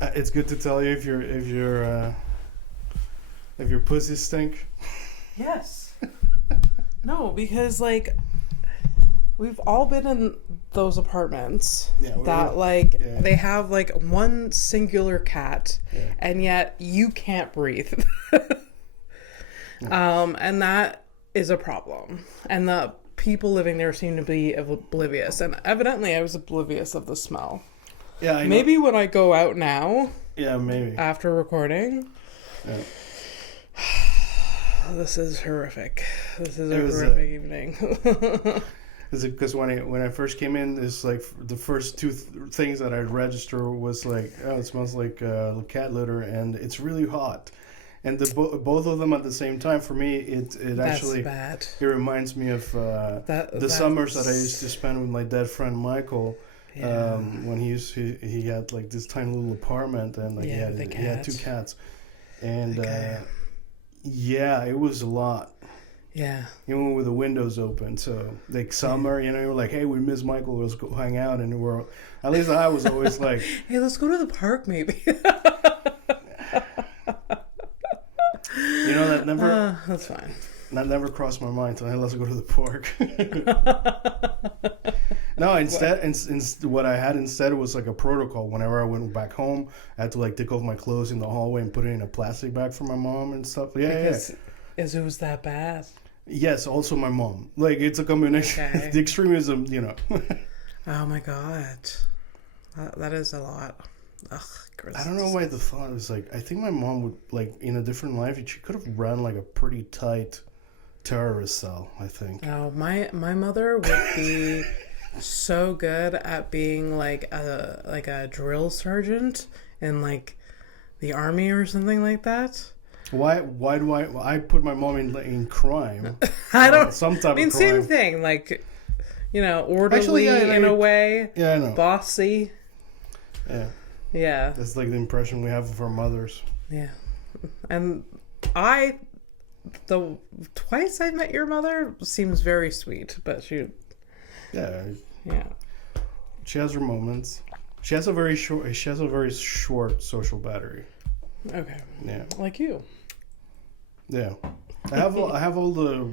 It's good to tell you if your pussy stink. Yes. No, because like we've all been in those apartments they have like one singular cat, and yet you can't breathe. And that is a problem. And the people living there seem to be oblivious, and evidently I was oblivious of the smell. Yeah, I know. Maybe when I go out now. Yeah, maybe after recording. Yeah. This is horrific. This is a horrific evening. Is it because when I first came in, it's like the first two things that I'd register was like, oh, it smells like cat litter, and it's really hot. And both of them at the same time, for me, it actually bad. It reminds me of the summers that I used to spend with my dead friend Michael. Yeah. When he had like this tiny little apartment, and like he had 2 cats, and it was a lot. Yeah. Even with the windows open, so like summer, you're like, hey, we miss Michael, let's go hang out, and we're at least I was always like, hey, let's go to the park, maybe. That never. That's fine. That never crossed my mind. So hey, let's go to the park. No, instead, what I had instead was like a protocol. Whenever I went back home, I had to like take off my clothes in the hallway and put it in a plastic bag for my mom and stuff. Because it was that bad. Yes, also my mom. Like it's a combination. Okay. The extremism, Oh my god, that is a lot. Ugh, gross. I don't know why the thought was like. I think my mom would like in a different life. She could have run like a pretty tight terrorist cell. I think. Oh, my mother would be so good at being like a drill sergeant in like the army or something like that. Why do I put my mom in crime? I don't. Some type of crime. Same thing. Like, orderly. Actually, in a way. Yeah, I know. Bossy. Yeah. Yeah. That's like the impression we have of our mothers. Yeah. And the twice I met your mother seems very sweet, but she. Yeah. Yeah. She has her moments. She has a very short social battery. Okay. Yeah. Like you. Yeah. I have all the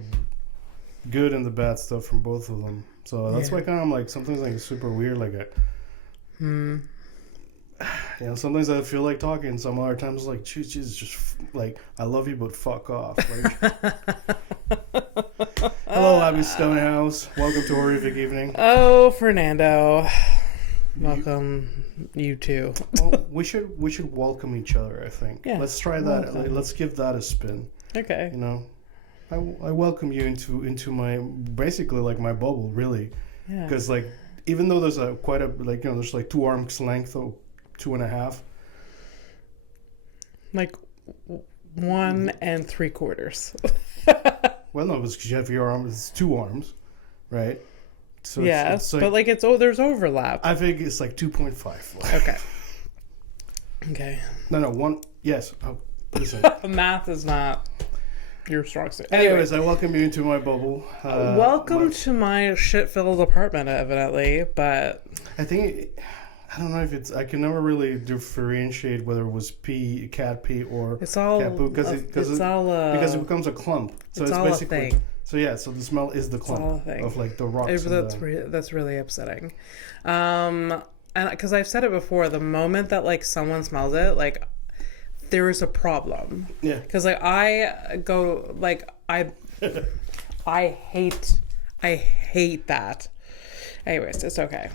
good and the bad stuff from both of them. So that's why kind of like sometimes like super weird. Like sometimes I feel like talking. Some other times like, Jesus, just like I love you, but fuck off. Like, hello, Abby Stonehouse. Welcome to Horrific Evening. Oh, Fernando. Welcome, you too. Well, we should welcome each other. I think. Yeah. Let's try that. Like, let's give that a spin. Okay. I welcome you into my basically like my bubble, really. Yeah. Because like even though there's there's like 2 arms length or 2.5. Like 1 3/4. Well, no, because you have your arm. It's 2 arms, right? So yes, it's like, but like there's overlap. I think it's like 2.5. Okay. Okay. No, 1. Yes. Oh, listen. Math is not your strong suit. Anyways, I welcome you into my bubble. Welcome to my shit-filled apartment, evidently, but I think I don't know if it's. I can never really differentiate whether it was cat pee or it's all cat poo because it becomes a clump. So it's basically a thing. So yeah, so the smell is the clump of like the rocks. That's really upsetting. And because I've said it before, the moment that like someone smells it, like there is a problem. Yeah. Because like I go like I hate that. Anyways, it's okay.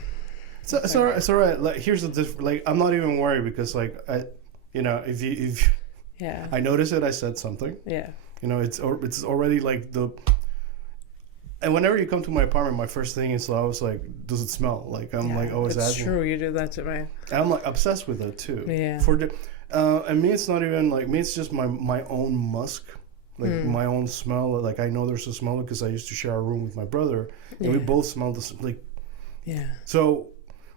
It's all right. Like here's the like I'm not even worried because like if yeah I notice it, I said something. Yeah. It's already like the. And whenever you come to my apartment, my first thing is I was like, does it smell? Like I'm like always asking. It's true, you do that to me. And I'm like obsessed with it too. Yeah. And me, it's not even like me. It's just my own musk, like my own smell. Like I know there's a smell because I used to share a room with my brother, and we both smell this like. Yeah. So,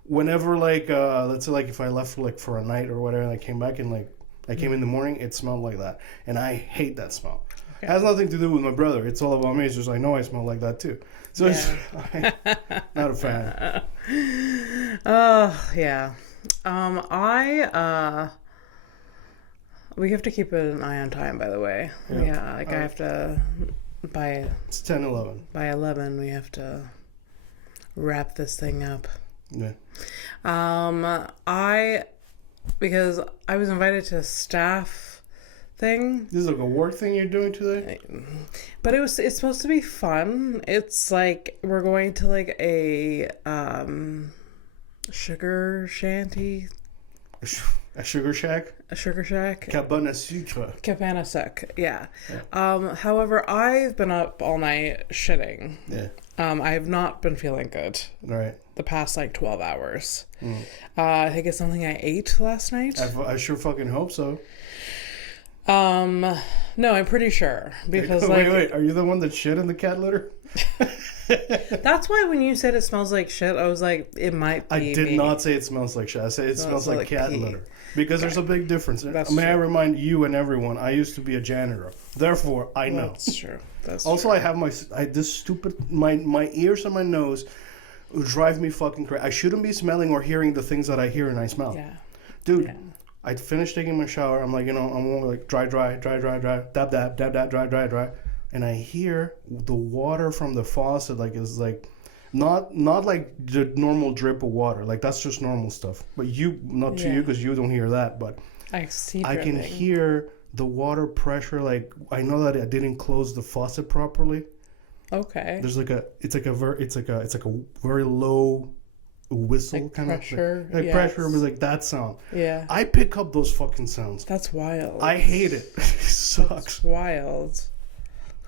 whenever like let's say like if I left for a night or whatever, and I came back and like I came in the morning, it smelled like that, and I hate that smell. Okay. It has nothing to do with my brother. It's all about me. It's just I know I smell like that too. So it's not a fan. Oh yeah. We have to keep an eye on time, by the way. Yeah, like I have to It's 10:11. By 11, we have to wrap this thing up. Yeah. Because I was invited to a staff thing. This is like a work thing you're doing today? But it's supposed to be fun. It's like we're going to like a sugar shanty. A sugar shack? A sugar shack. Cabana sucre. Cabana suc, yeah. However, I've been up all night shitting. Yeah. I have not been feeling good. Right. The past like 12 hours. I think it's something I ate last night. I sure fucking hope so. No, I'm pretty sure because wait, are you the one that shit in the cat litter? That's why when you said it smells like shit, I was like, it might be. I did not say it smells like shit. I said it smells like cat litter. Because there's a big difference. May I remind you and everyone, I used to be a janitor. Therefore, I know. That's true. Also, I have this stupid, my ears and my nose drive me fucking crazy. I shouldn't be smelling or hearing the things that I hear and I smell. Yeah. Dude, yeah. I finished taking my shower. I'm like, I'm like dry, dab, dry. And I hear the water from the faucet is like, not like the normal drip of water. Like that's just normal stuff. But you, not to you because you don't hear that. But I can hear the water pressure. Like I know that I didn't close the faucet properly. Okay. There's it's like a very low whistle like kind pressure, of like pressure was like that sound. Yeah. I pick up those fucking sounds. That's wild. I hate it. It sucks. That's wild.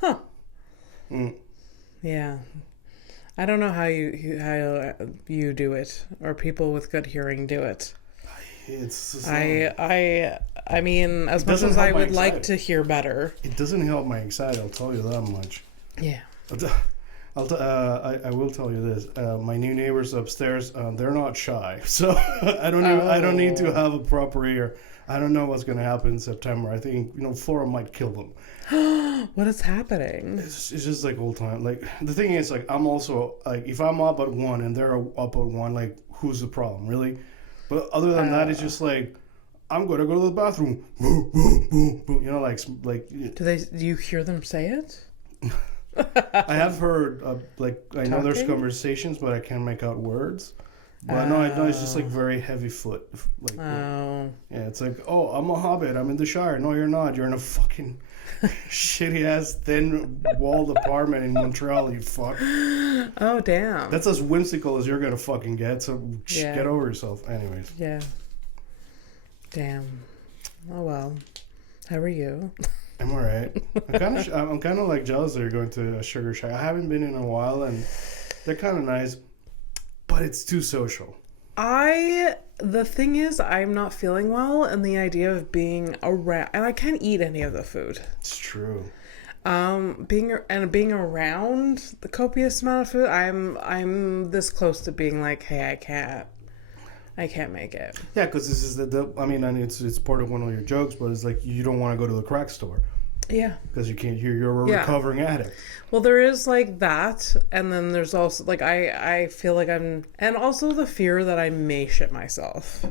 Huh. Yeah. I don't know how you do it or people with good hearing do it. I mean, as much as I would like to hear better, it doesn't help my anxiety. I'll tell you that much. Yeah. I will tell you this. My new neighbors upstairs, they're not shy, so I don't need to have a proper ear. I don't know what's going to happen in September. I think Flora might kill them. What is happening? It's just like old time. Like the thing is, like I'm also like if I'm up at 1 and they're up at 1, like who's the problem, really? But other than that, it's just like I'm gonna go to the bathroom. Do you hear them say it? I have heard I know there's conversations, but I can't make out words. But no, I know it's just like very heavy foot. Like, yeah, it's like, oh, I'm a hobbit. I'm in the Shire. No, you're not. You're in a fucking shitty ass thin walled apartment in Montreal. You fuck. Oh damn. That's as whimsical as you're gonna fucking get. So get over yourself. Anyways. Yeah. Damn. Oh well. How are you? I'm alright. I'm kind of like jealous that you're going to a sugar shack. I haven't been in a while, and they're kind of nice. But it's too social. The thing is, I'm not feeling well, and the idea of being around, and I can't eat any of the food. It's true. Being around the copious amount of food, I'm this close to being like, hey, I can't make it. Yeah, because this is it's part of one of your jokes, but it's like you don't want to go to the crack store. Yeah. Because you're a recovering addict. Well, there is like that, and then there's also like I feel like and also the fear that I may shit myself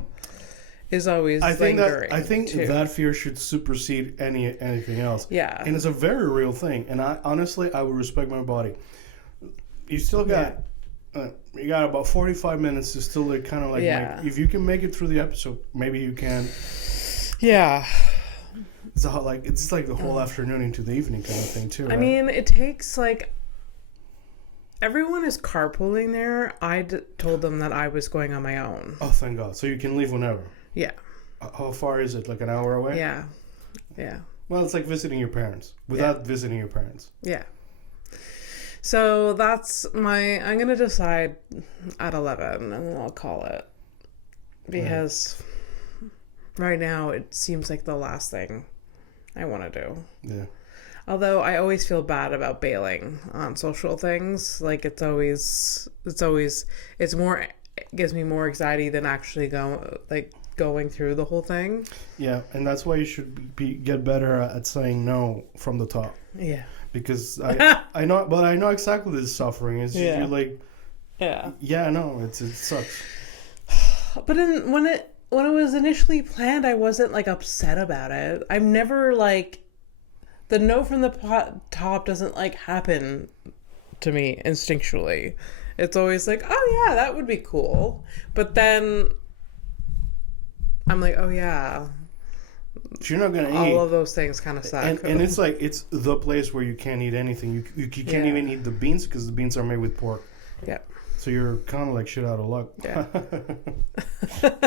is always lingering. I think that fear should supersede anything else. Yeah. And it's a very real thing. And I honestly would respect my body. You still got you got about 45 minutes to still like kind of like if you can make it through the episode, maybe you can. Yeah. It's like the whole afternoon into the evening kind of thing too. Right? I mean, it takes like everyone is carpooling there. I told them that I was going on my own. Oh, thank God! So you can leave whenever. Yeah. How far is it? Like an hour away? Yeah. Yeah. Well, it's like visiting your parents without visiting your parents. Yeah. So that's I'm gonna decide at 11, and then I'll call it because right now it seems like the last thing I want to do. Yeah. Although I always feel bad about bailing on social things. Like it gives me more anxiety than actually going through the whole thing. Yeah, and that's why you should get better at saying no from the top. Yeah. Because I know exactly this suffering. It's just you're like, yeah, no, it sucks. But when it when it was initially planned, I wasn't like upset about it. I'm never like, the no from the top doesn't like happen to me instinctually. It's always like, oh yeah, that would be cool. But then I'm like, oh yeah, you're not gonna all eat. of those things kind of suck. And it's like, it's the place where you can't eat anything. You can't even eat the beans because the beans are made with pork. Yeah. So you're kind of like shit out of luck. Yeah.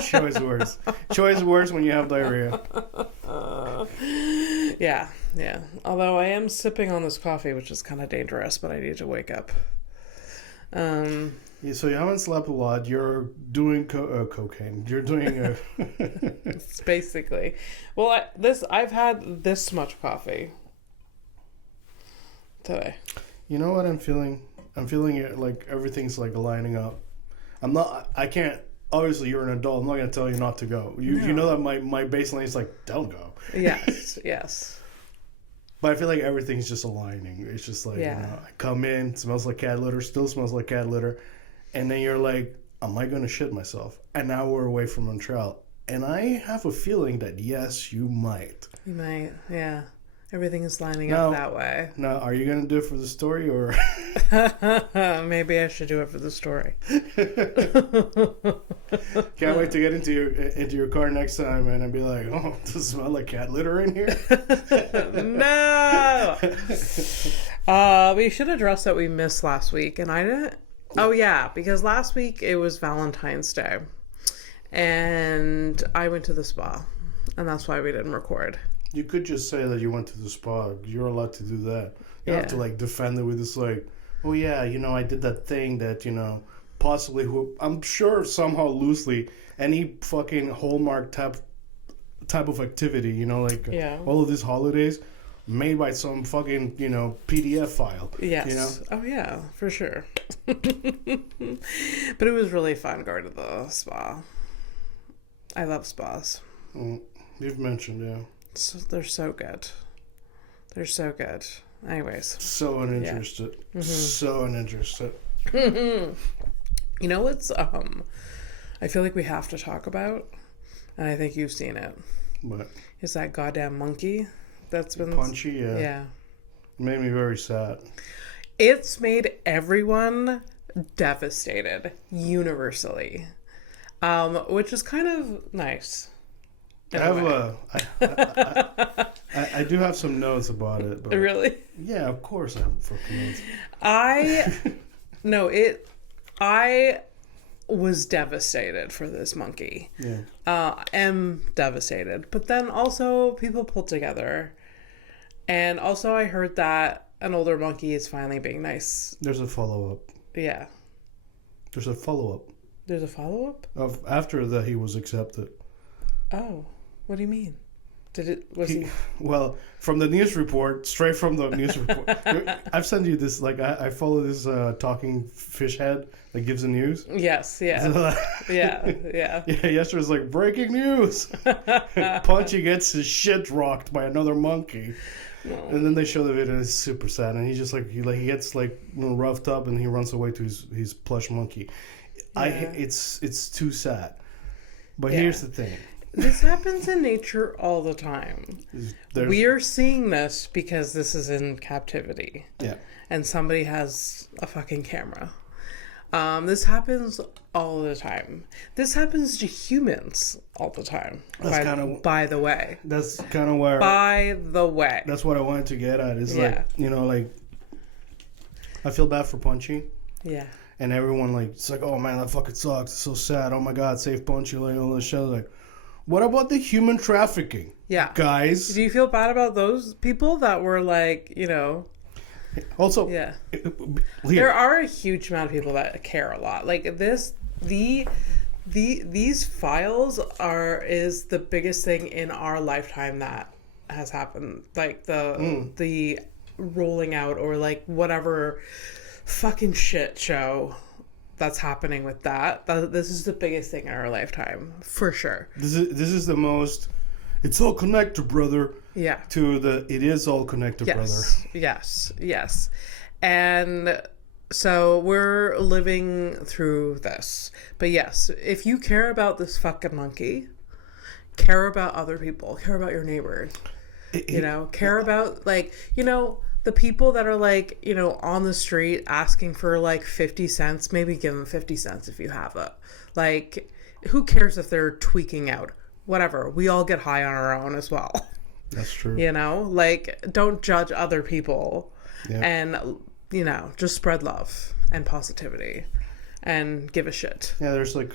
Choice worse. Choice worse when you have diarrhea. Yeah. Although I am sipping on this coffee, which is kind of dangerous, but I need to wake up. Yeah, so you haven't slept a lot. You're doing cocaine. You're doing It's basically. Well, I've had this much coffee today. You know what I'm feeling? I'm feeling it like everything's like lining up. I can't, obviously you're an adult. I'm not going to tell you not to go. You know that my baseline is like, don't go. Yes. But I feel like everything's just aligning. It's just like, I come in, it smells like cat litter, still smells like cat litter. And then you're like, am I going to shit myself? And now we're away from Montreal. And I have a feeling that, yes, you might. You might, yeah. Everything is lining up that way. Now, are you going to do it for the story or? Maybe I should do it for the story. Can't wait to get into your car next time and be like, oh, does it smell like cat litter in here? No! We should address that we missed last week, and I didn't. Oh, yeah, because last week it was Valentine's Day, and I went to the spa, and that's why we didn't record. You could just say that you went to the spa. You're allowed to do that. You don't have to like defend it with this like, oh yeah, I did that thing that, possibly, I'm sure somehow loosely, any fucking Hallmark type of activity, all of these holidays made by some fucking, PDF file. Yes. Oh yeah, for sure. But it was really fun going to the spa. I love spas. You've mentioned, yeah. So, they're so good. They're so good. Anyways. So uninterested. Yeah. Mm-hmm. So uninterested. You know what's I feel like we have to talk about, and I think you've seen it. What? Is that goddamn monkey that's been Punchy? Yeah. Yeah. It made me very sad. It's made everyone devastated universally, which is kind of nice. I do have some notes about it. But really? Yeah, of course I have fucking notes. I was devastated for this monkey. Yeah. Am devastated. But then also people pulled together. And also I heard that an older monkey is finally being nice. There's a follow-up. Yeah. There's a follow-up. There's a follow-up? After that he was accepted. Oh. What do you mean? Well, from the news report, straight from the news report. I've sent you this, like, I follow this talking fish head that gives the news. Yes, yeah. So, yeah. Yeah, yesterday's like, breaking news. Punchy gets his shit rocked by another monkey. No. And then they show the video and it's super sad. And he's just like, he gets like roughed up and he runs away to his plush monkey. Yeah. It's too sad. But here's the thing. This happens in nature all the time. We are seeing this because this is in captivity. Yeah. And somebody has a fucking camera. This happens all the time. This happens to humans all the time. By the way. That's kind of where... By the way. That's what I wanted to get at. Is like, I feel bad for Punchy. Yeah. And everyone, like, it's like, oh man, that fucking sucks. It's so sad. Oh my God, save Punchy. Like, all this shit. Like, what about the human trafficking? Yeah. Guys. Do you feel bad about those people that were like, Also, yeah. There are a huge amount of people that care a lot. Like these files is the biggest thing in our lifetime that has happened. Like the rolling out or like whatever fucking shit show that's happening with that. This is the biggest thing in our lifetime, for sure. This is the most. It's all connected, brother. Yeah. To the it is all connected, brother. Yes. And So we're living through this. But yes, if you care about this fucking monkey, care about other people, care about your neighbors, care about, like, the people that are, like, on the street asking for, like, 50 cents, maybe give them 50 cents if you have it. Like, who cares if they're tweaking out? Whatever. We all get high on our own as well. That's true. Like, don't judge other people. Yeah. And, just spread love and positivity and give a shit. Yeah, there's, like,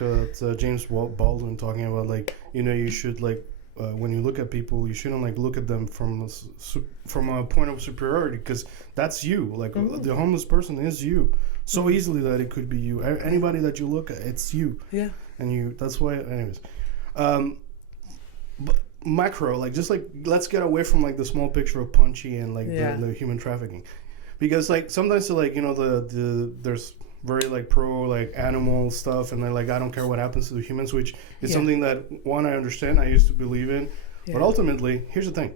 James Baldwin talking about, like, you should, like, when you look at people, you shouldn't, like, look at them from a point of superiority, because that's you. Like, the homeless person is you. So easily that it could be you. Anybody that you look at, it's you. Yeah. And that's why, anyways. But macro, like, just, like, let's get away from, like, the small picture of Punchy and, like, the human trafficking. Because, like, sometimes, like, there's very, like, pro, like, animal stuff, and then, like, I don't care what happens to the humans, which is something that, one, I understand, I used to believe in. Yeah. But ultimately, here's the thing.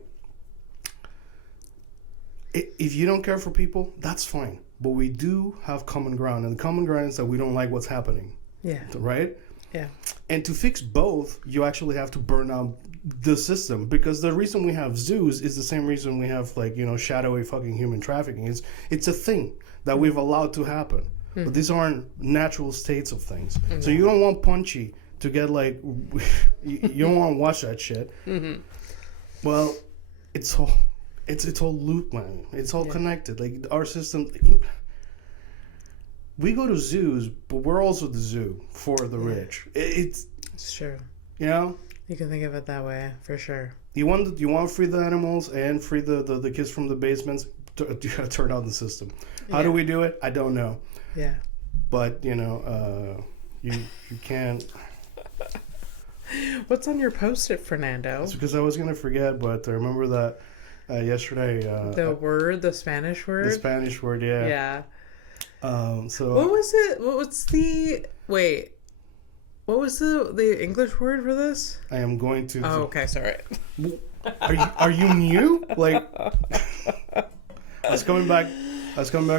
If you don't care for people, that's fine. But we do have common ground, and the common ground is that we don't like what's happening. Yeah. Right? Yeah. And to fix both, you actually have to burn out the system, because the reason we have zoos is the same reason we have, like, shadowy fucking human trafficking. It's a thing that we've allowed to happen. But these aren't natural states of things. Mm-hmm. So you don't want Punchy to get, like, you don't want to watch that shit. Mm-hmm. Well, it's all loop, man. It's all connected. Like, our system. We go to zoos, but we're also the zoo for the rich. It's true. You can think of it that way, for sure. You want to free the animals and free the kids from the basements. You gotta turn on the system. How do we do it? I don't know. Yeah. But you can't. What's on your post-it, Fernando? It's because I was gonna forget, but I remember that yesterday. The Spanish word. The Spanish word, yeah. Yeah. So. What was it? What was the English word for this? I am going to. Oh, okay, sorry. Are you new? Like, I was coming back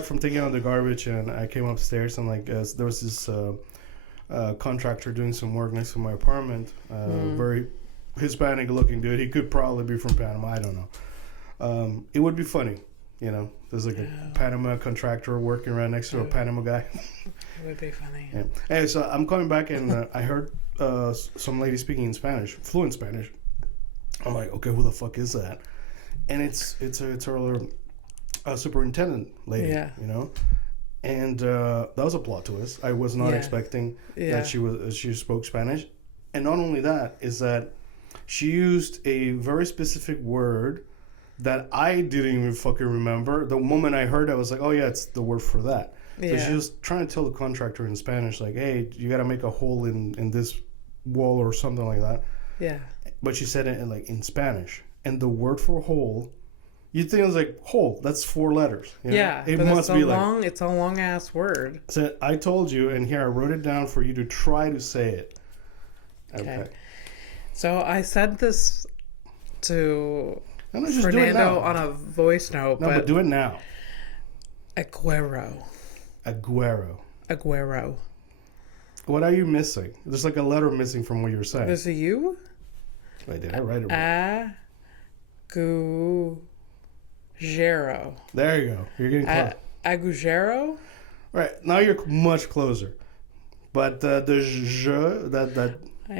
from taking out the garbage, and I came upstairs, and, like, there was this contractor doing some work next to my apartment. Very Hispanic-looking dude. He could probably be from Panama. I don't know. It would be funny, There's, like, a Panama contractor working right next to a Panama guy. It would be funny. Yeah. Anyway, so I'm coming back, and I heard some lady speaking in Spanish, fluent Spanish. I'm like, okay, who the fuck is that? And it's a superintendent lady, And that was a plot twist. I was not expecting that she spoke Spanish. And not only that, is that she used a very specific word that I didn't even fucking remember. The moment I heard it, I was like, oh yeah, it's the word for that. Yeah. So she was trying to tell the contractor in Spanish, like, hey, you got to make a hole in this wall or something like that. Yeah. But she said it in Spanish. And the word for hole, you'd think it was like, hole, that's 4 letters. Yeah, it must be like... It's a long-ass word. So I told you, and here I wrote it down for you to try to say it. Okay. So I said this to Fernando on a voice note. No, but do it now. Agujero. What are you missing? There's, like, a letter missing from what you're saying. There's a U? Wait, did I write it right? Agujero. There you go. You're getting close. Agujero? Right. Now you're much closer. But the je, that...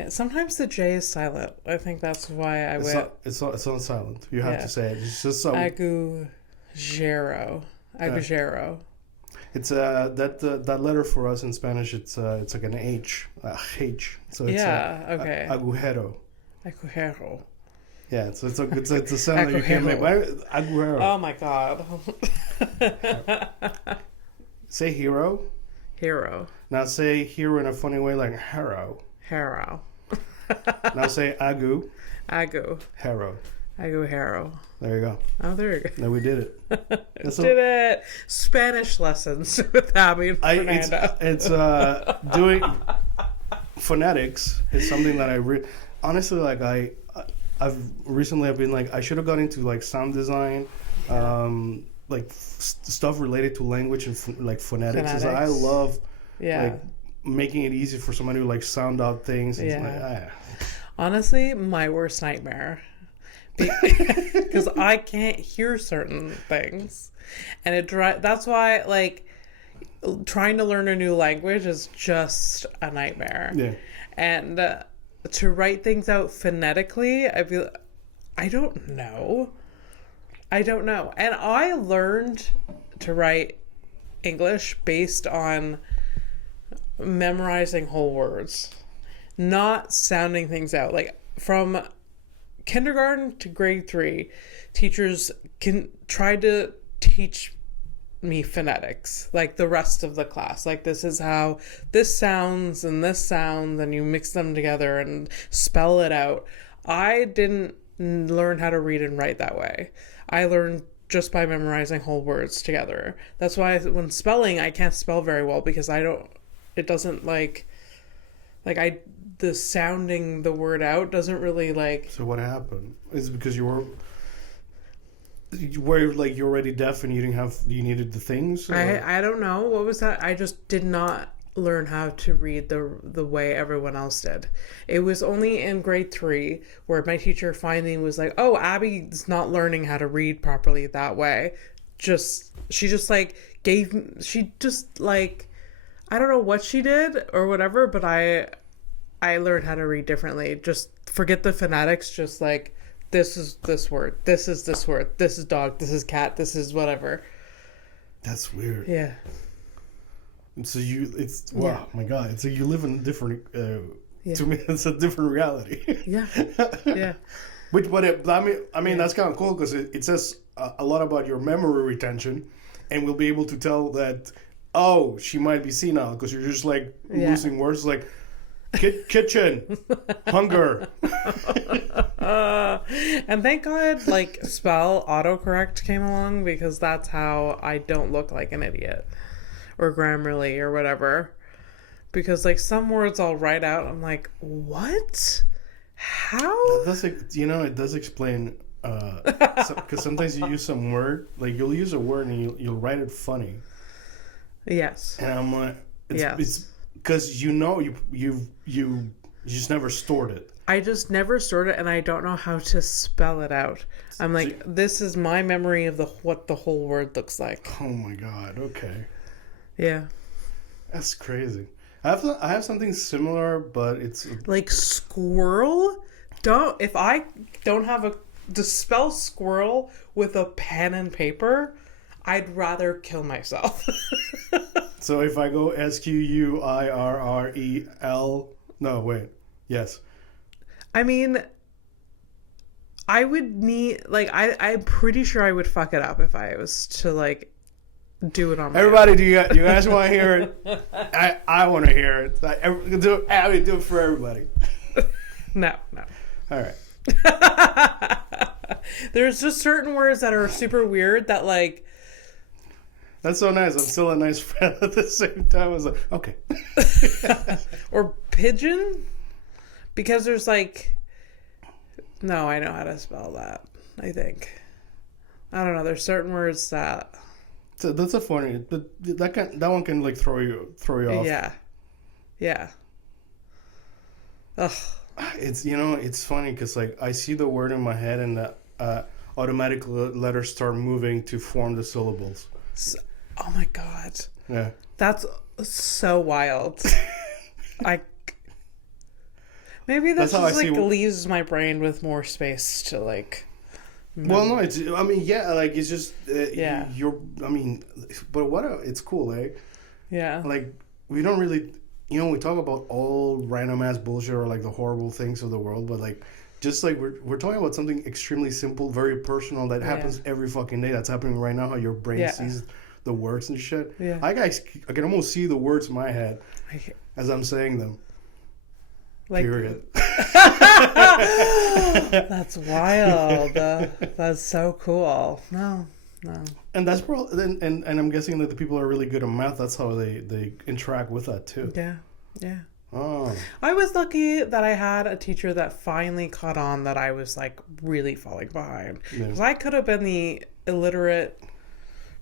Sometimes the J is silent. I think that's why I went... It's on silent. You have to say it. It's just something... Agujero. It's that letter for us in Spanish. It's like an H, H. So it's okay. Agujero. Yeah, so it's a sound that you can't make. Agujero. Oh my god. Say hero. Hero. Now say hero in a funny way, like hero. Now say agu. Hero. Agujero. There you go. Oh, there you go. No, we did it. It. Spanish lessons with Abby and Fernando. It's doing phonetics is something that honestly, like, I've been like, I should have gone into, like, sound design, stuff related to language and phonetics. Is I love making it easy for someone to sound out things. Honestly, my worst nightmare, because I can't hear certain things, and that's why trying to learn a new language is just a nightmare. Yeah. And to write things out phonetically, I don't know. And I learned to write English based on memorizing whole words, not sounding things out. From kindergarten to grade 3, teachers try to teach me phonetics, the rest of the class. This is how this sounds, and you mix them together and spell it out. I didn't learn how to read and write that way. I learned just by memorizing whole words together. That's why when spelling, I can't spell very well, because the sounding the word out doesn't really So what happened? Is it because you were you're already deaf and you needed the things? Or? I don't know. What was that? I just did not learn how to read the way everyone else did. It was only in grade 3 where my teacher finally was like, oh, Abby's not learning how to read properly that way. She just I don't know what she did or whatever, but I learned how to read differently. Just forget the phonetics, just this is this word, this is this word, this is dog, this is cat, this is whatever. That's weird. Yeah. So my God! It's you live in a different. To me, it's a different reality. Yeah. Yeah. I mean, that's kind of cool, because it says a lot about your memory retention, and we'll be able to tell that. Oh, she might be senile because you're just losing words kitchen, hunger. And thank God, spell autocorrect came along, because that's how I don't look like an idiot or Grammarly or whatever. Because some words I'll write out, I'm like, what? How? It does explain. Because sometimes you use some word, you'll use a word and you'll write it funny. Yes. And I'm like, it's because you just never stored it. I just never stored it, and I don't know how to spell it out. I'm this is my memory of what the whole word looks like. Oh my God! Okay. Yeah. That's crazy. I have something similar, but it's squirrel. If I don't have to spell squirrel with a pen and paper, I'd rather kill myself. So if I go SQUIRREL, no, wait, yes. I mean, I would need I'm pretty sure I would fuck it up if I was to do it on my Everybody, own. Do you guys want to hear it? I want to hear it. Do it for everybody. No. All right. There's just certain words that are super weird that That's so nice. I'm still a nice friend at the same time. I was okay. Or pigeon? Because there's no, I know how to spell that, I think. I don't know. There's certain words that... So that's a funny... That one can throw you off. Yeah. Yeah. Ugh. It's funny because I see the word in my head and the automatic letters start moving to form the syllables. Oh my God. Yeah. That's so wild. Maybe that's just leaves my brain with more space to Well, no, it's it's just but it's cool, eh? Yeah. We don't really, we talk about all random ass bullshit or the horrible things of the world, but just we're talking about something extremely simple, very personal that happens every fucking day. That's happening right now. How your brain sees the words and shit. Yeah. I can almost see the words in my head as I'm saying them. Period. That's wild. That's so cool. No. And that's probably and I'm guessing that the people are really good at math. That's how they interact with that too. Yeah. Oh. I was lucky that I had a teacher that finally caught on that I was really falling behind. Because I could have been the illiterate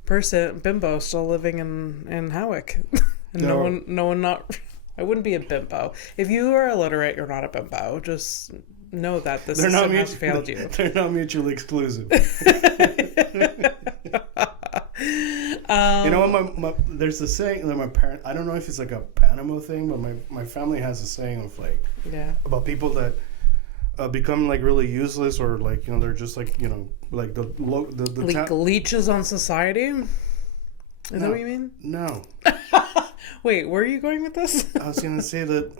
bimbo still living in Howick. And no one not... I wouldn't be a bimbo. If you are illiterate, you're not a bimbo. Just know that the system has failed you. They're not mutually exclusive. You know what? There's a saying that my parents... I don't know if it's like a Panama thing, but my family has a saying of like... Yeah. About people that become like really useless, or like, you know, they're just like, you know, like the like leeches on society. Is that what you mean? No. Wait, where are you going with this? I was gonna say that.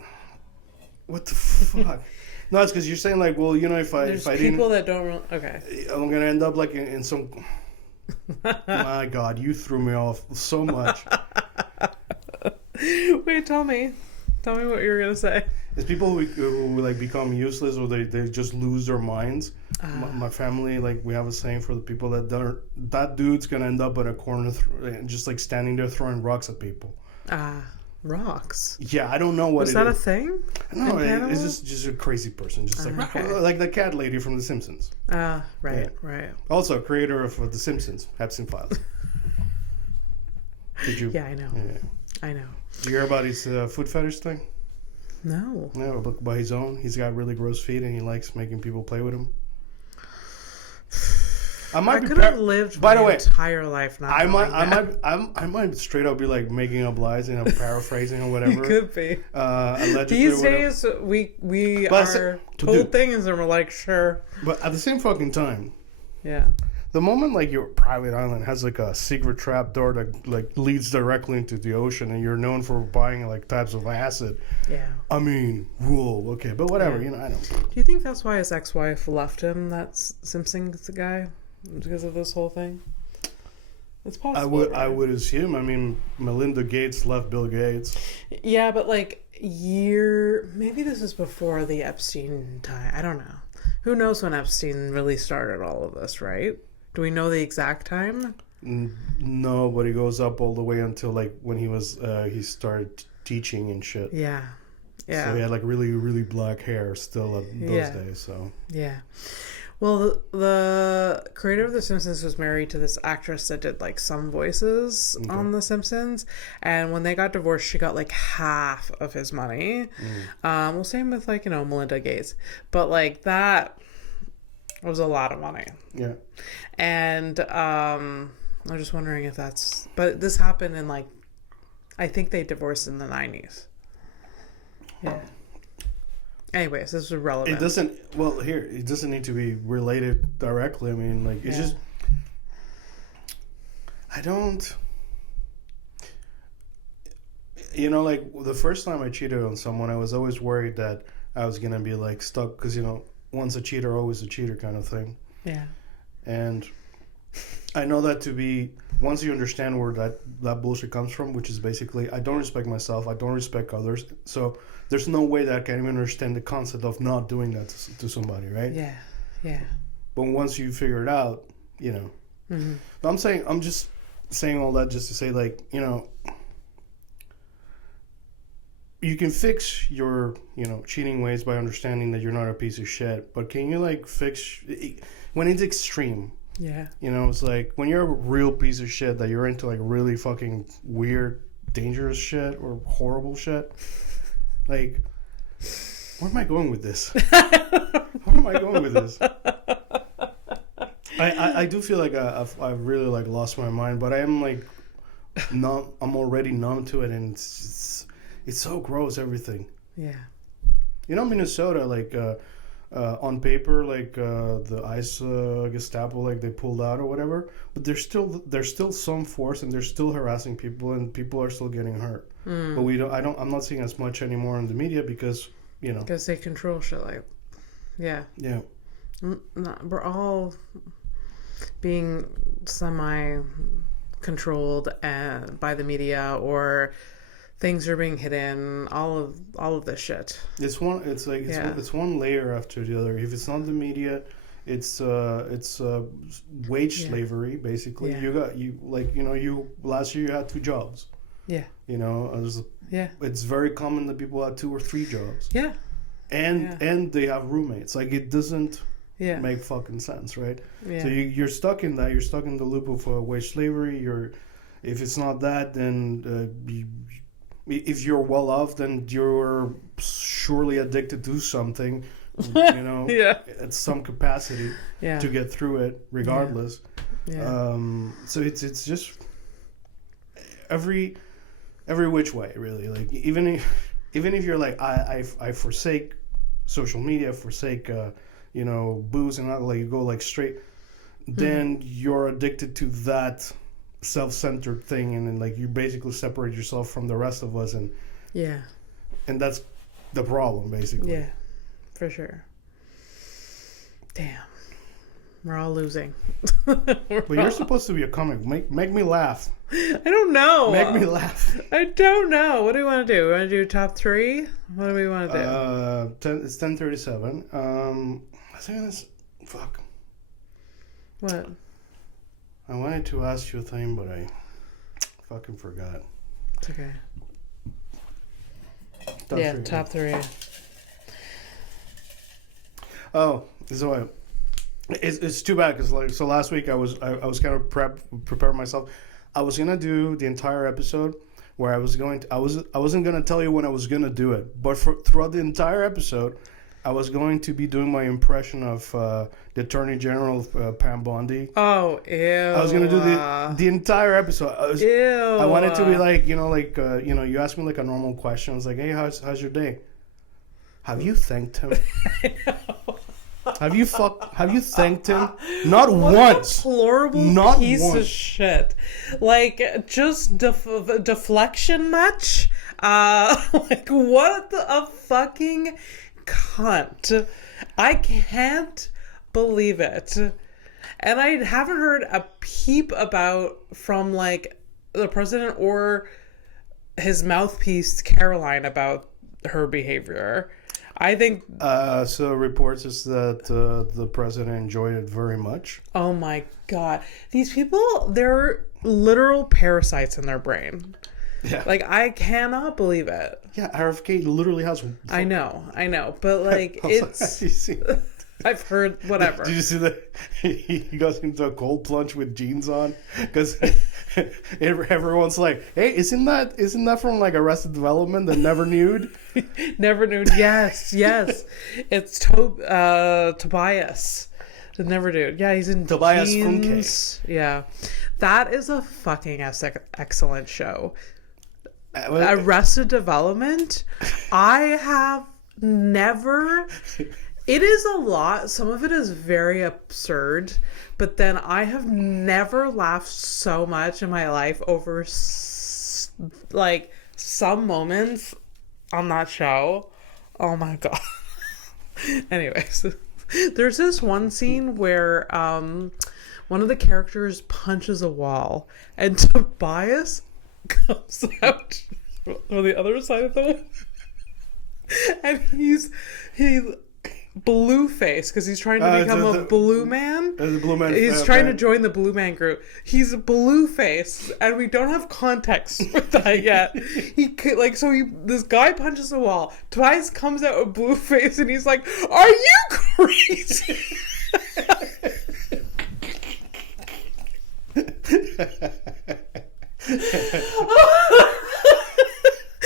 What the fuck? No, it's because you're saying like, well, you know, if I people that don't really... Okay. I'm gonna end up like in some... My God, you threw me off so much. Wait, tell me what you were gonna say. It's people who like become useless, or they just lose their minds. My family, like, we have a saying for the people that dude's gonna end up in a corner just like standing there throwing rocks at people. Rocks? Yeah, I don't know what is that a thing? No, it's just a crazy person, just like the cat lady from The Simpsons. Right. Also, creator of The Simpsons, Epstein Files. Did you? Yeah, I know. Yeah. I know. Did you hear about his foot fetish thing? No. No, but by his own. He's got really gross feet, and he likes making people play with him. I could have lived my entire life not I might straight up be like making up lies and paraphrasing or whatever. You could be. Allegedly. These days we are told things and we're like, sure. But at the same fucking time, yeah. The moment like your private island has like a secret trap door that like leads directly into the ocean, and you're known for buying like types of acid. Yeah. I mean, whoa, okay, but whatever, yeah. You know, I don't. Do you think that's why his ex-wife left him? That Simpsons guy, because of this whole thing. It's possible. I would assume. I mean, Melinda Gates left Bill Gates. Yeah, but like maybe this is before the Epstein time. I don't know. Who knows when Epstein really started all of this, right? Do we know the exact time? No, but it goes up all the way until like when he started teaching and shit. Yeah. So he had like really, really black hair still at those days. So yeah. Well, the creator of The Simpsons was married to this actress that did like some voices on The Simpsons, and when they got divorced, she got like half of his money. Well, same with like, you know, Melinda Gates, but like that was a lot of money. Yeah. And I'm just wondering if that's... But this happened in, like... I think they divorced in the 90s. Yeah. Anyways, this is relevant. It doesn't... Well, here, it doesn't need to be related directly. I mean, like, it's just... I don't... You know, like, the first time I cheated on someone, I was always worried that I was going to be, like, stuck. Because, you know, once a cheater, always a cheater kind of thing. Yeah. And I know that to be, once you understand where that bullshit comes from, which is basically, I don't respect myself, I don't respect others, so there's no way that I can even understand the concept of not doing that to somebody, right? Yeah, yeah. But once you figure it out, you know. Mm-hmm. But I'm just saying all that just to say, like, you know, you can fix your, you know, cheating ways by understanding that you're not a piece of shit, but can you, like, fix... When it's extreme, yeah, you know, it's like when you're a real piece of shit that you're into like really fucking weird, dangerous shit or horrible shit. Like, where am I going with this? Where am I going with this? I do feel like I've really like lost my mind, but I am like numb. I'm already numb to it, and it's so gross. Everything. Yeah. You know, Minnesota, like. On paper, like the ICE Gestapo, like they pulled out or whatever, but there's still some force, and they're still harassing people, and people are still getting hurt. But I'm not seeing as much anymore in the media because, you know, because they control shit like, yeah. We're all being semi-controlled by the media, or things are being hidden. All of this shit. It's one layer after the other. If it's not the media, it's wage slavery basically. Yeah. Last year you had 2 jobs. Yeah. You know, it's very common that people had 2 or 3 jobs. Yeah. And they have roommates. Like, it doesn't. make fucking sense, right? Yeah. So you're stuck in that. You're stuck in the loop of wage slavery. If it's not that, then if you're well off, then you're surely addicted to something, at some capacity to get through it, regardless. Yeah. So it's just every which way, really. Like even if you're like I forsake social media, forsake booze and alcohol, you go like straight, then you're addicted to that self-centered thing, and then like you basically separate yourself from the rest of us, and that's the problem, basically. Yeah, for sure. Damn, we're all losing. But you're supposed to be a comic. Make me laugh. I don't know. Make me laugh. I don't know. What do we want to do? We want to do top 3? What do we want to do? It's 10:37. I think that's fuck. What? I wanted to ask you a thing, but I fucking forgot. It's okay. Top 3. Oh, so it's too bad because so last week I was kind of preparing myself. I was gonna do the entire episode where I wasn't gonna tell you when I was gonna do it, but throughout the entire episode, I was going to be doing my impression of the Attorney General of Pam Bondi. Oh, ew. I was going to do the entire episode. I wanted to be like, you asked me like a normal question. I was like, hey, how's your day? Have you thanked him? I know. Have you thanked him? Not what once. A deplorable piece of shit. Like, just deflection much? Like, what a fucking cunt. I can't believe it. And I haven't heard a peep from like the president or his mouthpiece Caroline about her behavior. I think so reports is that the president enjoyed it very much. Oh my god. These people, they're literal parasites in their brain. Yeah. Like, I cannot believe it. Yeah, RFK literally has... I know. But, like, it's... I've heard whatever. Did you see that he goes into a cold plunge with jeans on? Because everyone's like, hey, isn't that from, like, Arrested Development, the Never Nude? Never Nude, yes. It's Tobias. The Never Nude. Yeah, he's in Tobias jeans. Yeah. That is a fucking excellent show. Arrested Development, I have never... It is a lot. Some of it is very absurd, but then I have never laughed so much in my life over like some moments on that show. Oh my god. Anyways, there's this one scene where one of the characters punches a wall and Tobias comes out on the other side of the wall and he's blue face because he's trying to become a blue man. The blue man. He's trying to join the blue man group. He's a blue face, and we don't have context for that yet. This guy punches the wall. Twice comes out with blue face, and he's like, "Are you crazy?"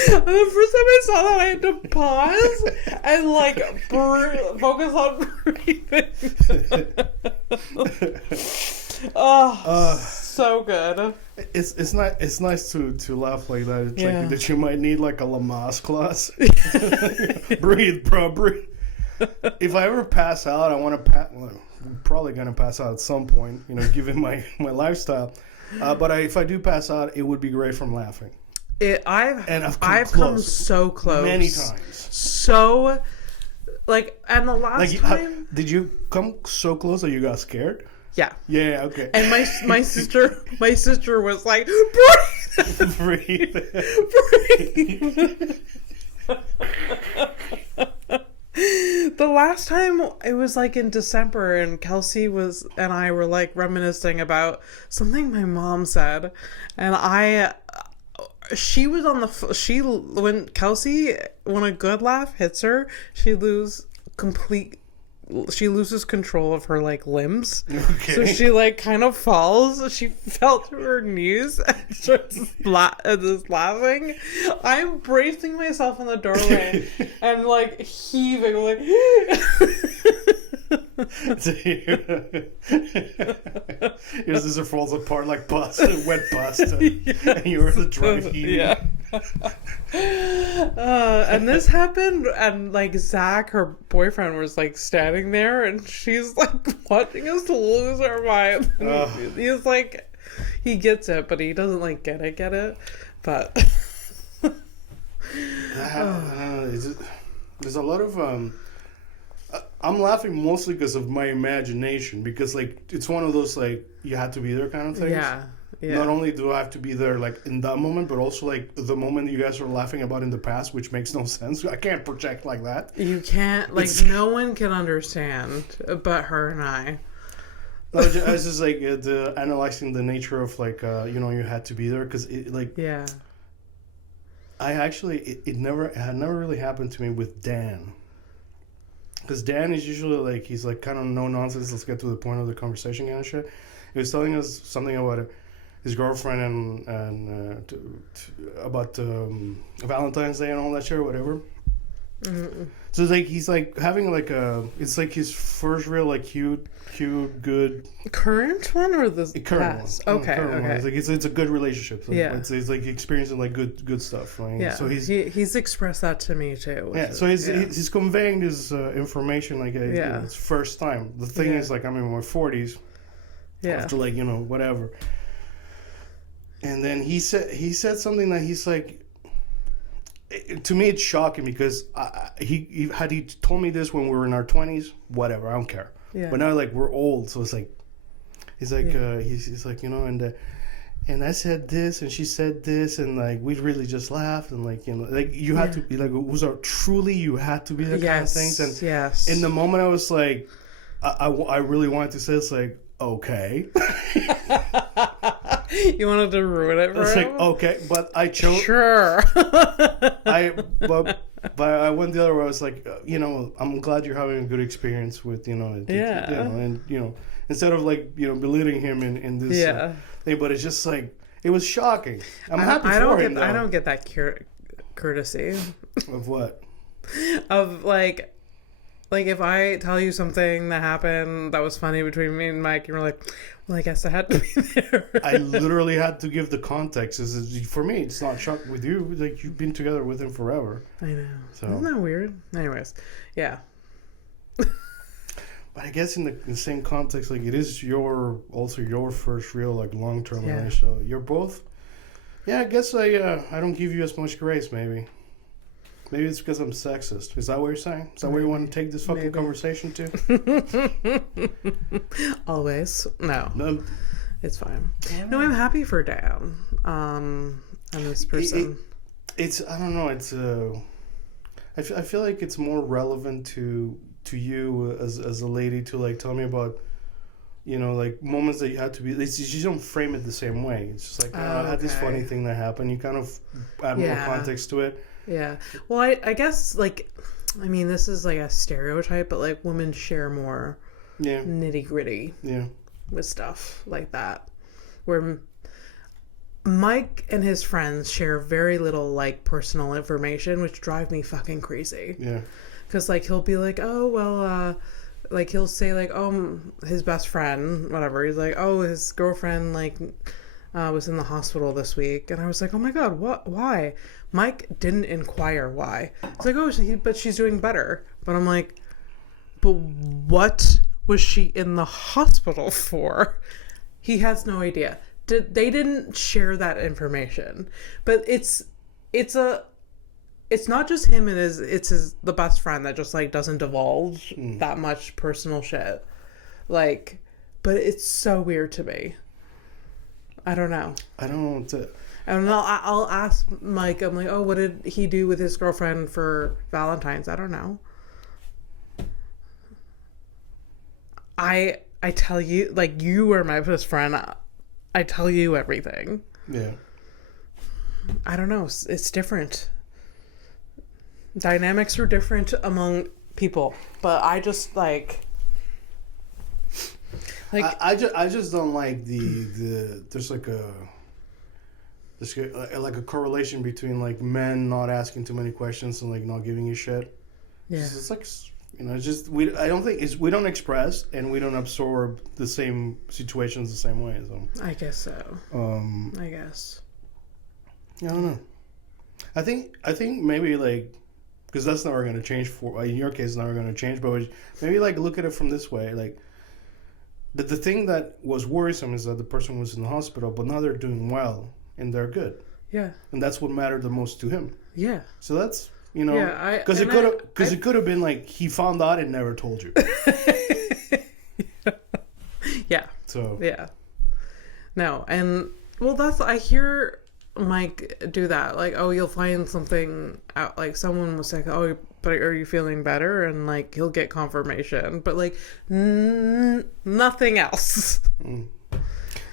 And the first time I saw that, I had to pause and like focus on breathing. So good. It's nice to laugh like that. It's like that you might need like a Lamaze class. Breathe, bro, breathe. If I ever pass out, I want to I'm probably gonna pass out at some point, given my lifestyle. But if I do pass out, it would be great from laughing. I've come so close many times. So, like, and the last time, did you come so close that you got scared? Yeah. Yeah. Okay. And my sister was like, breathe, breathe. The last time it was like in December, and Kelsey and I were like reminiscing about something my mom said, and she was on when a good laugh hits her, she lose complete she loses control of her like limbs. Okay. So she like kind of falls. She fell to her knees and starts just laughing. I'm bracing myself in the doorway and like heaving like your sister falls apart like wet pasta, yes. And you were the dry heaving. Yeah. And this happened, and like Zach, her boyfriend, was like standing there, and she's like watching us lose our mind. He's like, he gets it, but he doesn't like get it. But there's a lot of I'm laughing mostly because of my imagination, because like it's one of those like you had to be there kind of things. Yeah. Not only do I have to be there like in that moment, but also like the moment you guys are laughing about in the past, which makes no sense. I can't project like that. You can't, like, no one can understand but her and I. I was just like analyzing the nature of like you had to be there, because it like I actually it had never really happened to me with Dan. Because Dan is usually like, he's like kind of no nonsense, let's get to the point of the conversation kind of shit. He was telling us something about his girlfriend and about Valentine's Day and all that shit or whatever. Mm-hmm. So it's like he's like having like it's like his first real like cute good current one or the current past? one. Okay. One. It's like it's a good relationship. So yeah, it's like experiencing like good stuff. Right? Yeah. So he's expressed that to me too. Yeah. So he's conveying this information like it's first time. The thing is like I'm in my 40s. Yeah. After like whatever. And then he said something that he's like, to me it's shocking, because he told me this when we were in our 20s, whatever, I don't care. Yeah. But now like we're old, so it's like he's like he's like and I said this and she said this and like we really just laughed and like like you had to be like you had to be that kind of things. And in the moment I was like I really wanted to say, it's like, okay. You wanted to ruin it for him? It's like, okay, but I chose... Sure. But I went the other way. I was like, I'm glad you're having a good experience with, and, instead of, like, belittling him in this thing, but it's just, like, it was shocking. I'm happy for him, though. I don't get that courtesy. Of what? Of, like if I tell you something that happened that was funny between me and Mike, and you're like, well, I guess I had to be there. I literally had to give the context. For me, it's not shock with you. Like, you've been together with him forever. I know. So. Isn't that weird? Anyways, yeah. But I guess in the same context, like, it is your first real, like, long-term relationship. So you're both... Yeah, I guess I don't give you as much grace, maybe. Maybe it's because I'm sexist. Is that what you're saying? Is that where you want to take this fucking conversation to? Always. No. It's fine. No, I'm happy for Dan. And this person. It's I don't know. It's I feel like it's more relevant to you as a lady to like tell me about, like moments that you had to be. You don't frame it the same way. It's just like, I had this funny thing that happened. You kind of add more context to it. Yeah. Well, I guess, like, I mean, this is like a stereotype, but like women share more nitty gritty with stuff like that. Where Mike and his friends share very little like personal information, which drive me fucking crazy. Yeah. Because like he'll be like, oh, well, like he'll say like, oh, his best friend, whatever. He's like, oh, his girlfriend like was in the hospital this week. And I was like, oh my God, what? Why? Mike didn't inquire why. It's like, oh, but she's doing better. But I'm like, but what was she in the hospital for? He has no idea. They didn't share that information. But it's not just him and the best friend that just like doesn't divulge that much personal shit. Like, but it's so weird to me. I don't know. I don't know what to... And I'll ask Mike, I'm like, oh, what did he do with his girlfriend for Valentine's? I don't know. I tell you, like, you are my best friend. I tell you everything. Yeah. I don't know. It's different. Dynamics are different among people, but I just like I just don't like there's like a correlation between like men not asking too many questions and like not giving you shit. Yeah, it's like, you know, it's just we don't express and we don't absorb the same situations the same way. So I guess so. I guess. I don't know. I think maybe like, because that's never going to change in your case, it's never going to change. But maybe like look at it from this way, like the thing that was worrisome is that the person was in the hospital, but now they're doing well and they're good. Yeah. And that's what mattered the most to him. Yeah. So that's, you know, because it could have been like he found out and never told you. Yeah. So. Yeah. No, and well, I hear Mike do that. Like, oh, you'll find something out. Like someone was like, oh, but are you feeling better? And like he'll get confirmation, but like nothing else.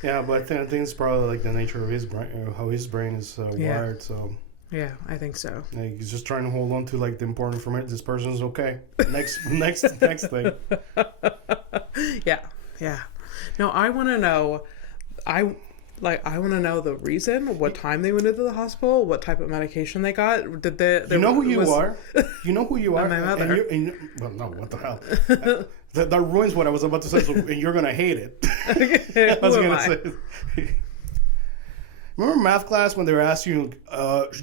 Yeah, but I think it's probably like the nature of his brain, how his brain is wired. So yeah, I think so. Like, he's just trying to hold on to like the important information. This person's okay. Next thing. Yeah. No, I want to know. I want to know the reason, what time they went into the hospital, what type of medication they got. Did they? You know who you are. You know who you are. My mother. Well, no, what the hell? That ruins what I was about to say. So, and you're gonna hate it. I was gonna say. Remember math class when they were asking you,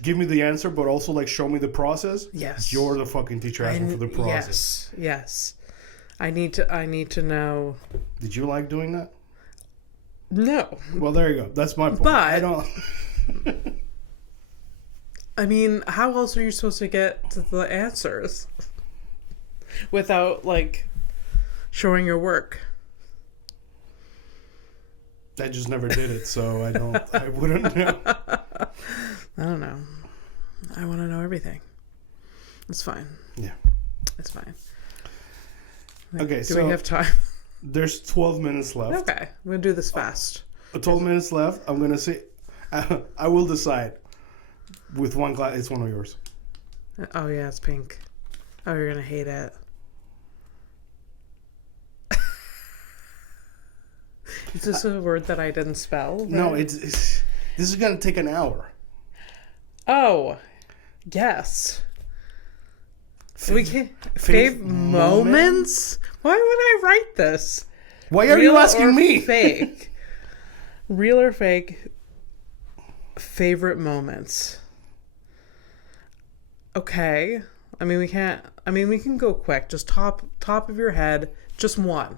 give me the answer, but also like show me the process? Yes. You're the fucking teacher asking for the process. Yes. I need to know. Did you like doing that? No. Well, there you go. That's my point. But I don't. I mean, how else are you supposed to get to the answers without like showing your work? I just never did it, so I wouldn't know. I don't know. I want to know everything. It's fine. Yeah. It's fine. Okay, do we have time? There's 12 minutes left. Okay. I'm going to do this fast. 12 minutes left. I'm going to say, I will decide with one glass. It's one of yours. Oh, yeah, it's pink. Oh, you're going to hate it. Is this a word that I didn't spell? Right? No, this is going to take an hour. Oh, yes. Fave moments? Why would I write this? Why are you asking me? Fake. Real or fake favorite moments. Okay. We can go quick. Just top of your head, just one.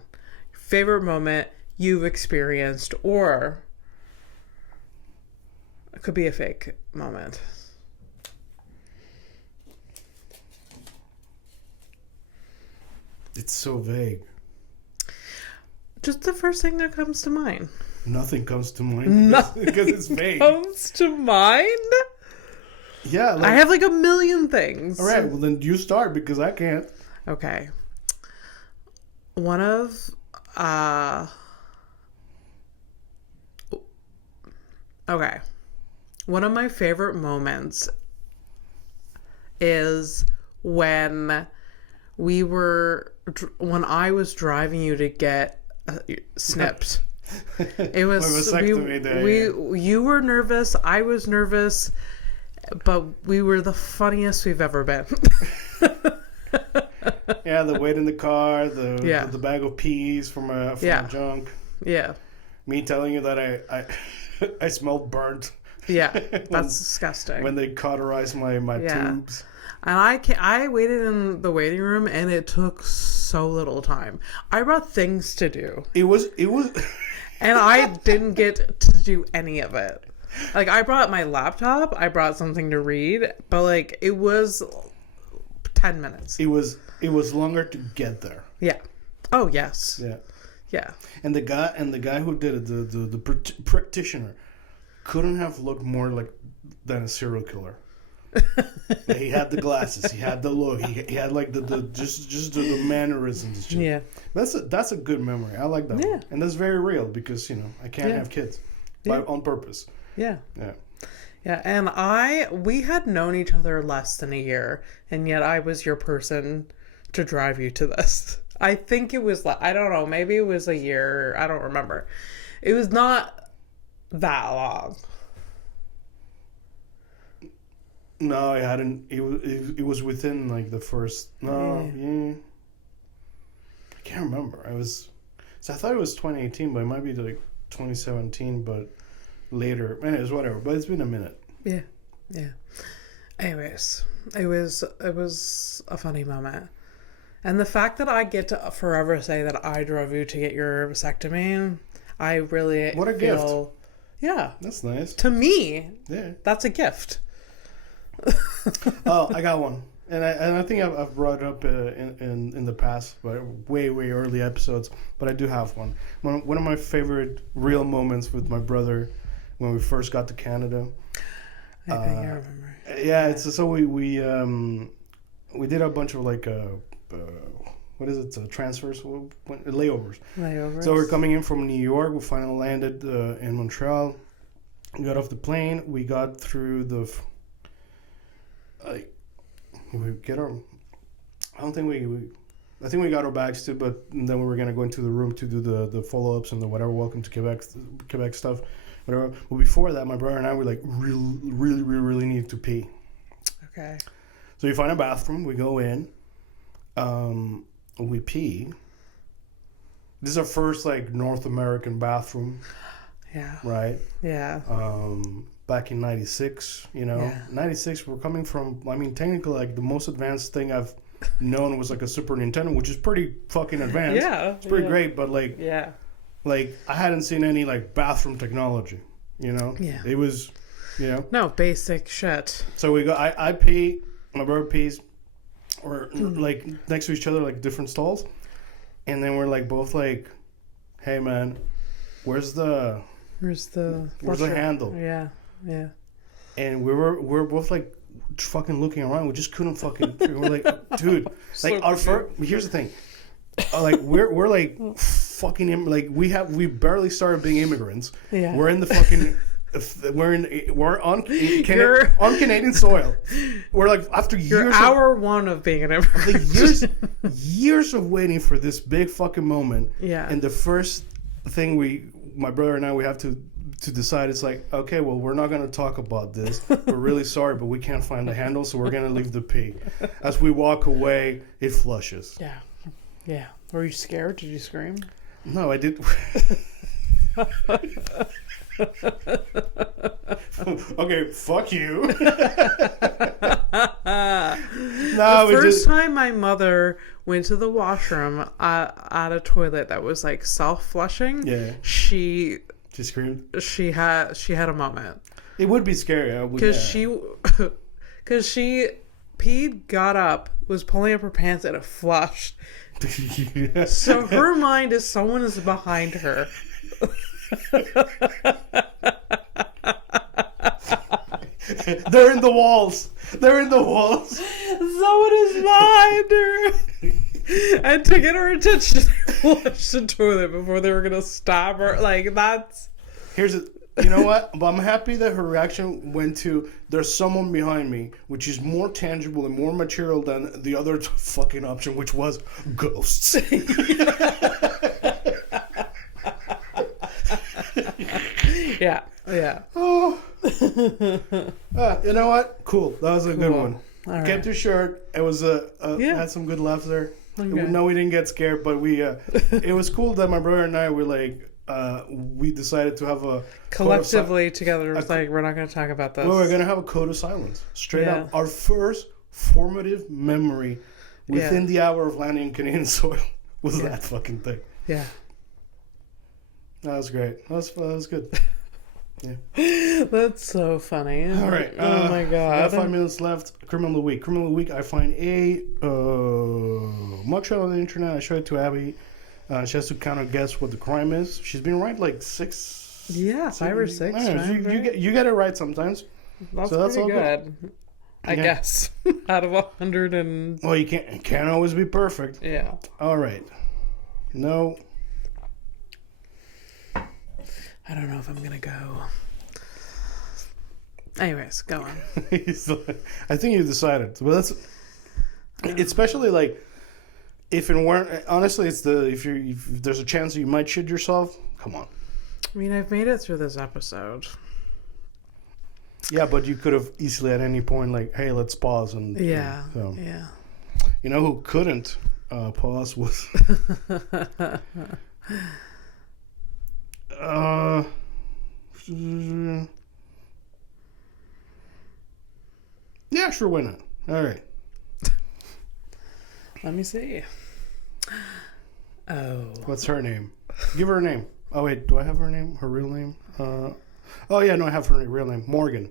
Favorite moment you've experienced, or it could be a fake moment. It's so vague. Just the first thing that comes to mind. Nothing comes to mind because it's vague. Comes to mind? Yeah. I have like a million things. All right, well then you start because I can't. Okay. One of my favorite moments is when I was driving you to get snipped. It was you were nervous, I was nervous, but we were the funniest we've ever been. Yeah, the wait in the car, the bag of peas from junk. Yeah. Me telling you that I smelled burnt. Yeah, that's disgusting. When they cauterized my tubes. And I waited in the waiting room, and it took so little time. I brought things to do. It was, and I didn't get to do any of it. Like, I brought my laptop, I brought something to read, but like it was 10 minutes. It was longer to get there. Yeah. Oh yes. Yeah. Yeah. And the guy who did it, the practitioner, couldn't have looked more like than a serial killer. He had the glasses, he had the look, he had like the the mannerisms. Yeah, that's a good memory. I like that. Yeah, one. And that's very real because I can't have kids, on purpose. Yeah, and we had known each other less than a year, and yet I was your person to drive you to this. I think it was like, I don't know, maybe it was a year. I don't remember. It was not that long. No, I hadn't. It was within like the first. No, yeah. I can't remember. I thought it was 2018, but it might be like 2017, but later. Anyways, whatever. But it's been a minute. Yeah. Anyways, it was a funny moment. And the fact that I get to forever say that I drove you to get your vasectomy, I really what a gift. Yeah. That's nice. To me, yeah, that's a gift. Oh, I got one. And I think I've brought it up in the past, but way early episodes. But I do have one. One of my favorite real moments with my brother when we first got to Canada. I think I remember. Yeah, it's so we did a bunch of like what is it? Transfers, layovers. So we're coming in from New York. We finally landed in Montreal. We got off the plane. We got through the. We get our. I don't think I think we got our bags too, but then we were gonna go into the room to do the follow ups and the whatever. Welcome to Quebec stuff, whatever. But before that, my brother and I were like really need to pee. Okay. So we find a bathroom. We go in. We pee. This is our first like North American bathroom. Yeah. Right. Yeah. Back in 96, 96, we're coming from, I mean, technically, like, the most advanced thing I've known was, like, a Super Nintendo, which is pretty fucking advanced. Yeah. It's pretty great, but, like, yeah. Like, I hadn't seen any, like, bathroom technology, Yeah. It was, No, basic shit. So we go, I pee, my brother pees, we're, like, next to each other, like, different stalls, and then we're, like, both, like, hey, man, where's the handle? Yeah. Yeah. And we were both like fucking looking around. We just couldn't fucking. We were like, dude, like our first. Here's the thing, like we're like fucking like we barely started being immigrants. Yeah. We're in the fucking. We're on Canadian soil. We're like after years. Hour one of being an immigrant. Years of waiting for this big fucking moment. Yeah. And the first thing my brother and I, we have to decide, it's like, okay, well, we're not going to talk about this. We're really sorry, but we can't find the handle, so we're going to leave the pee. As we walk away, it flushes. Yeah. Yeah. Were you scared? Did you scream? No, I did. Okay, fuck you. No, the first time my mother went to the washroom at a toilet that was like self-flushing, yeah, she screamed. She had a moment. It would be scary because she peed, got up, was pulling up her pants, and it flushed. Yeah. So her mind is someone is behind her. They're in the walls. Someone is behind her. And to get her attention, they flushed the toilet before they were gonna stab her. Like that's. You know what? But I'm happy that her reaction went to there's someone behind me, which is more tangible and more material than the other fucking option, which was ghosts. Yeah. Oh. You know what? Cool. That was a good one. Right. Kept it short. It was had some good laughs there. Okay. No, we didn't get scared, but we. It was cool that my brother and I were like. We decided to have a collectively together. It was like we're not going to talk about this. Well, we're going to have a code of silence. Straight up, our first formative memory within the hour of landing in Canadian soil was that fucking thing. Yeah, that was great. That was good. Yeah, that's so funny. All right. Oh my god. 5 minutes left. Criminal of the week. Criminal of the week. I find a mugshot on the internet. I show it to Abby. She has to kind of guess what the crime is. She's been right like 5 or 6 times. You get it right sometimes. That's pretty good. I guess. Out of 100 and... Well, you can't always be perfect. Yeah. All right. No. I don't know if I'm going to go. Anyways, go on. I think you decided. Well, that's... Especially like... if it weren't, honestly, it's if there's a chance that you might shit yourself, come on. I mean, I've made it through this episode. Yeah, but you could have easily at any point, like, hey, let's pause. Yeah. So. Yeah. You know who couldn't pause was... yeah, sure, why not? All right. Let me see. Oh. What's her name? Give her a name. Oh, wait, do I have her name? Her real name? Oh, yeah, no, I have her real name. Morgan.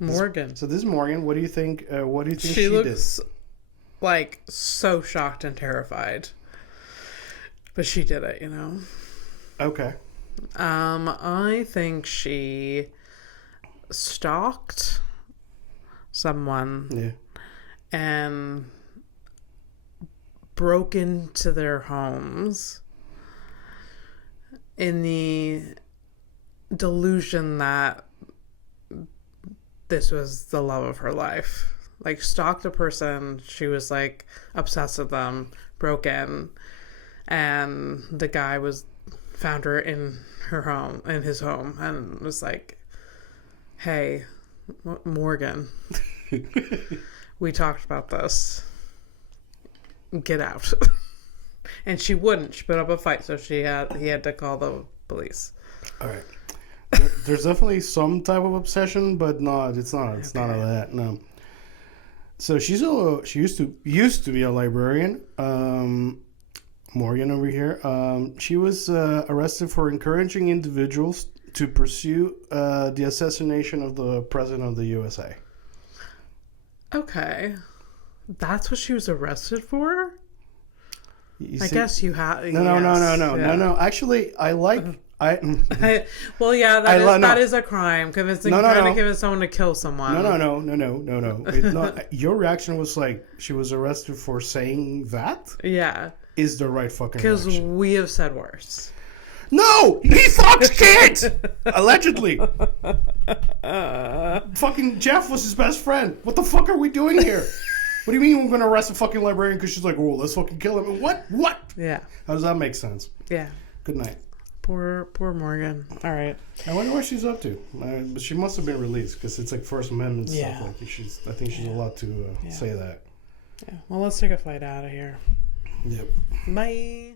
Morgan. So this is Morgan. What do you think she looks did? Like so shocked and terrified. But she did it, you know? Okay. I think she stalked someone. Yeah. And broke into their homes in the delusion that this was the love of her life. Like, stalked a person, she was like obsessed with them, broke in, and the guy found her in his home, and was like, hey, Morgan, we talked about this. Get out. And she wouldn't. She put up a fight, so he had to call the police. All right. There's definitely some type of obsession, but no, it's not. It's not all that. No. So she used to be a librarian. Morgan over here. She was arrested for encouraging individuals to pursue the assassination of the president of the USA. Okay. That's what she was arrested for? I guess you have... No. Actually, I like... well, yeah, that is a crime. Trying to convince someone to kill someone. No. Your reaction was like, she was arrested for saying that? Yeah. Is the right fucking reaction. Because we have said worse. No! He fucked kids! Allegedly. Fucking Jeff was his best friend. What the fuck are we doing here? What do you mean we're going to arrest a fucking librarian because she's like, oh, let's fucking kill him? What? Yeah. How does that make sense? Yeah. Good night. Poor Morgan. All right. I wonder what she's up to. But she must have been released because it's like First Amendment stuff. Like I think she's allowed to say that. Yeah. Well, let's take a flight out of here. Yep. Bye.